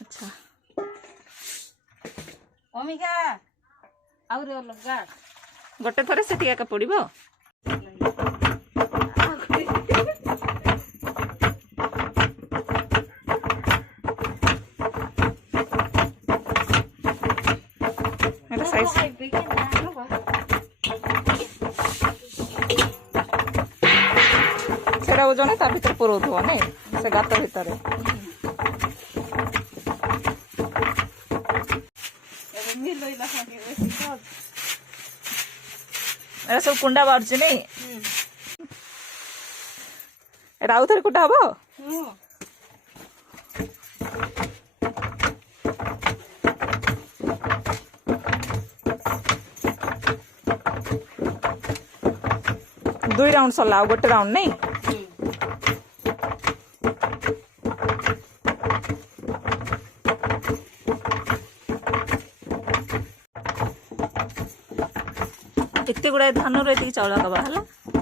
अच्छा अमिका आउरे अलगा गोटे थरे से टिका पड़ो सेरा ओजन ता भीतर पुरौथो नै से गात भीतर एरा सब कुंडा बाड़छ नै एरा आउथरे कुटा हबो दुई राउंड सरला गोटे राउंड नहीं एते गुड़ा धान रो चाउल हवा है।